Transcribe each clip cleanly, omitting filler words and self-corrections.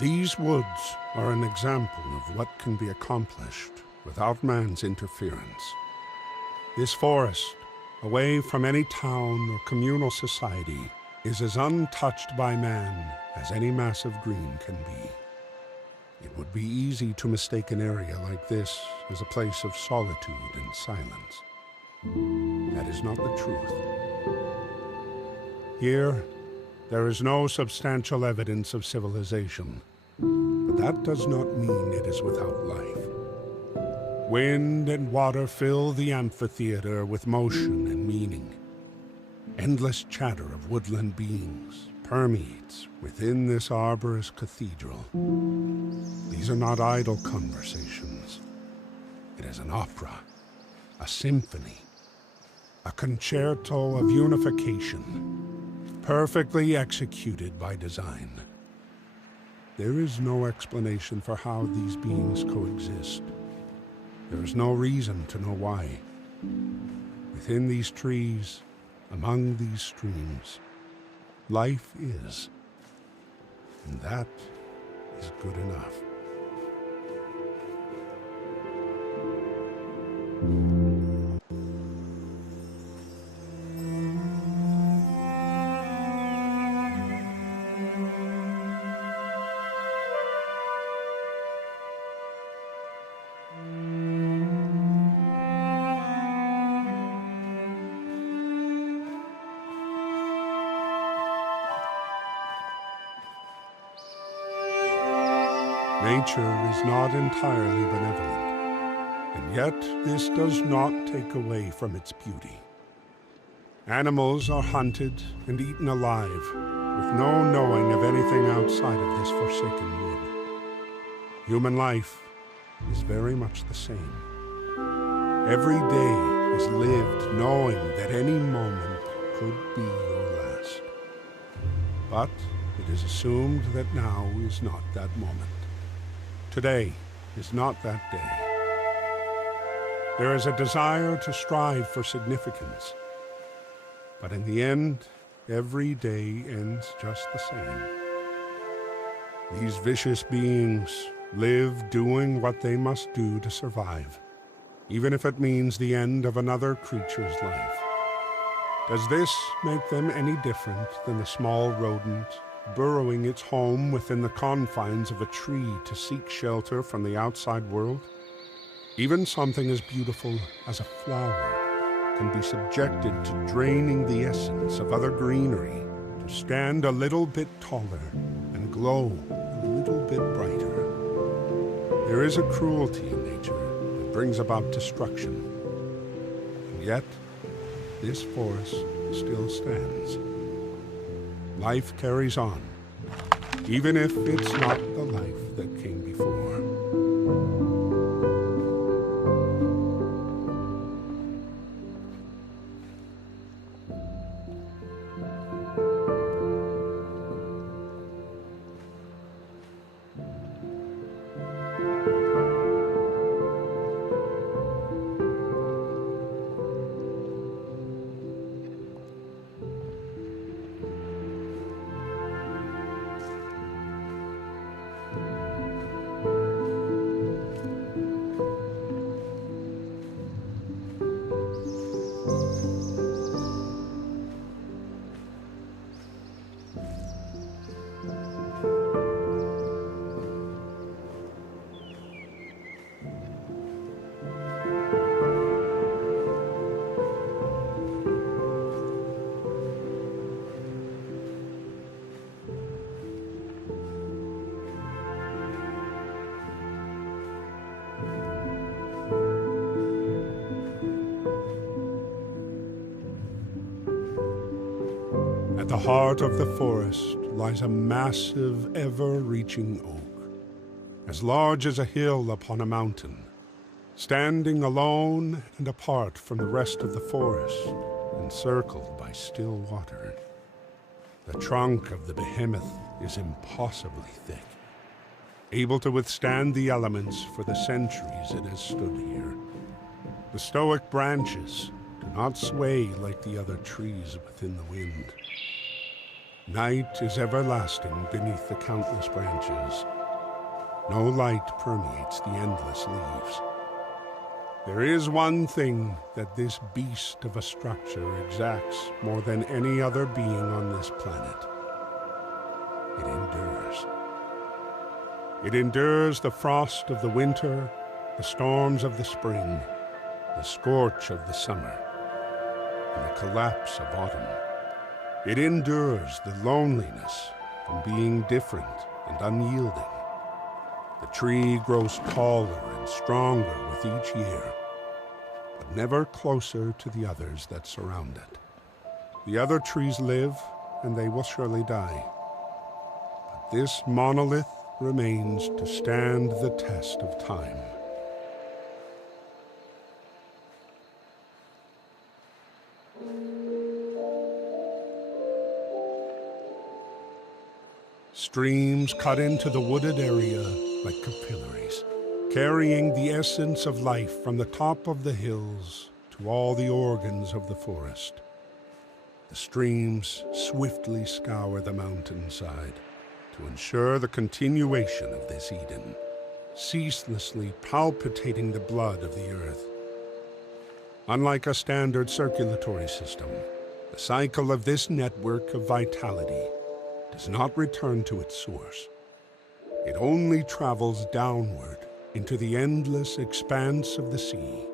These woods are an example of what can be accomplished without man's interference. This forest, away from any town or communal society, is as untouched by man as any mass of green can be. It would be easy to mistake an area like this as a place of solitude and silence. That is not the truth. Here, there is no substantial evidence of civilization, but that does not mean it is without life. Wind and water fill the amphitheater with motion and meaning. Endless chatter of woodland beings permeates within this arborous cathedral. These are not idle conversations. It is an opera, a symphony, a concerto of unification, perfectly executed by design. There is no explanation for how these beings coexist. There is no reason to know why. Within these trees, among these streams, life is, and that is good enough. Nature is not entirely benevolent, and yet this does not take away from its beauty. Animals are hunted and eaten alive, with no knowing of anything outside of this forsaken wood. Human life is very much the same. Every day is lived knowing that any moment could be your last. But it is assumed that now is not that moment. Today is not that day. There is a desire to strive for significance. But in the end, every day ends just the same. These vicious beings live doing what they must do to survive, even if it means the end of another creature's life. Does this make them any different than the small rodent burrowing its home within the confines of a tree to seek shelter from the outside world? Even something as beautiful as a flower can be subjected to draining the essence of other greenery to stand a little bit taller and glow a little bit brighter. There is a cruelty in nature that brings about destruction, and yet this forest still stands. Life carries on, even if it's not the life that came before. At the heart of the forest lies a massive, ever-reaching oak, as large as a hill upon a mountain, standing alone and apart from the rest of the forest, encircled by still water. The trunk of the behemoth is impossibly thick, able to withstand the elements for the centuries it has stood here. The stoic branches do not sway like the other trees within the wind. Night is everlasting beneath the countless branches. No light permeates the endless leaves. There is one thing that this beast of a structure exacts more than any other being on this planet. It endures. It endures the frost of the winter, the storms of the spring, the scorch of the summer, and the collapse of autumn. It endures the loneliness from being different and unyielding. The tree grows taller and stronger with each year, but never closer to the others that surround it. The other trees live, and they will surely die. But this monolith remains to stand the test of time. Streams cut into the wooded area like capillaries, carrying the essence of life from the top of the hills to all the organs of the forest. The streams swiftly scour the mountainside to ensure the continuation of this Eden, ceaselessly palpitating the blood of the earth. Unlike a standard circulatory system, the cycle of this network of vitality does not return to its source. It only travels downward into the endless expanse of the sea,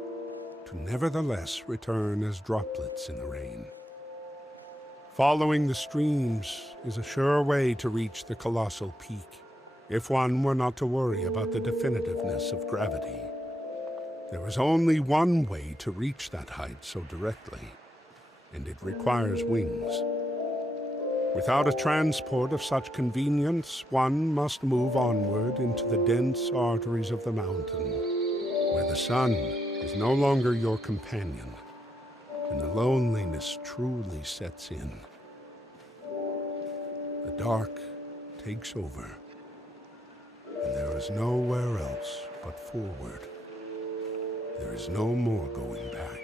to nevertheless return as droplets in the rain. Following the streams is a sure way to reach the colossal peak, if one were not to worry about the definitiveness of gravity. There is only one way to reach that height so directly, and it requires wings. Without a transport of such convenience, one must move onward into the dense arteries of the mountain, where the sun is no longer your companion, and the loneliness truly sets in. The dark takes over, and there is nowhere else but forward. There is no more going back.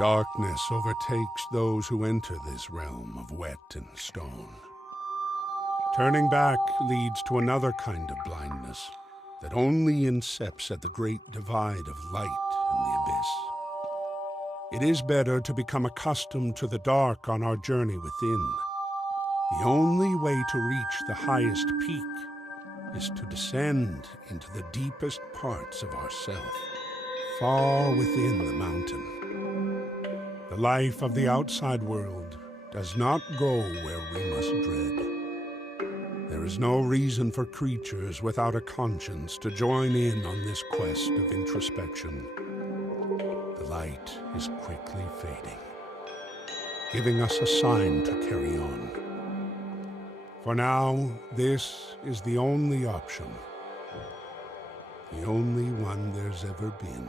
Darkness overtakes those who enter this realm of wet and stone. Turning back leads to another kind of blindness that only incepts at the great divide of light and the abyss. It is better to become accustomed to the dark on our journey within. The only way to reach the highest peak is to descend into the deepest parts of ourself, far within the mountain. The life of the outside world does not go where we must dread. There is no reason for creatures without a conscience to join in on this quest of introspection. The light is quickly fading, giving us a sign to carry on. For now, this is the only option, the only one there's ever been.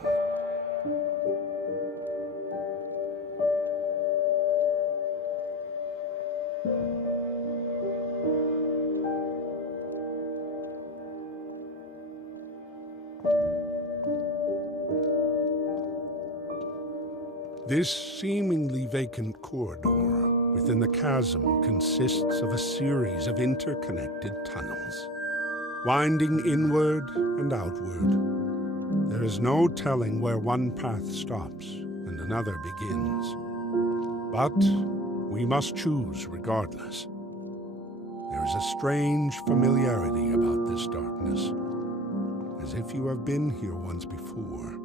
This seemingly vacant corridor within the chasm consists of a series of interconnected tunnels, winding inward and outward. There is no telling where one path stops and another begins. But we must choose regardless. There is a strange familiarity about this darkness, as if you have been here once before.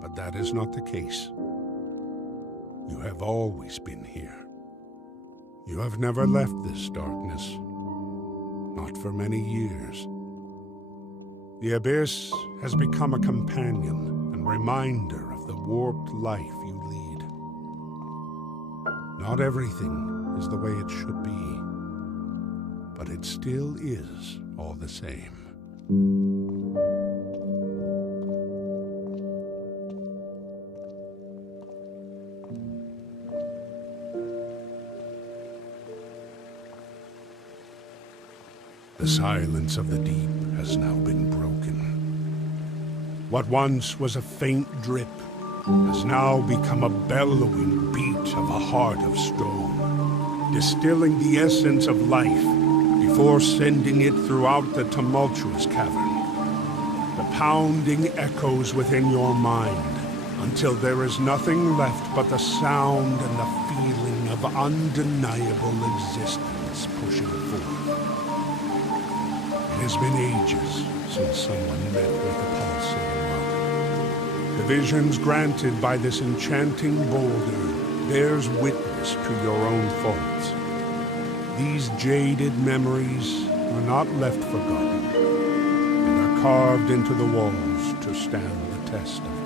But that is not the case. You have always been here. You have never left this darkness, not for many years. The abyss has become a companion and reminder of the warped life you lead. Not everything is the way it should be, but it still is all the same. The silence of the deep has now been broken. What once was a faint drip has now become a bellowing beat of a heart of stone, distilling the essence of life before sending it throughout the tumultuous cavern. The pounding echoes within your mind until there is nothing left but the sound and the feeling of undeniable existence pushing forth. It has been ages since someone met with a pulsating rock. The visions granted by this enchanting boulder bears witness to your own faults. These jaded memories are not left forgotten and are carved into the walls to stand the test of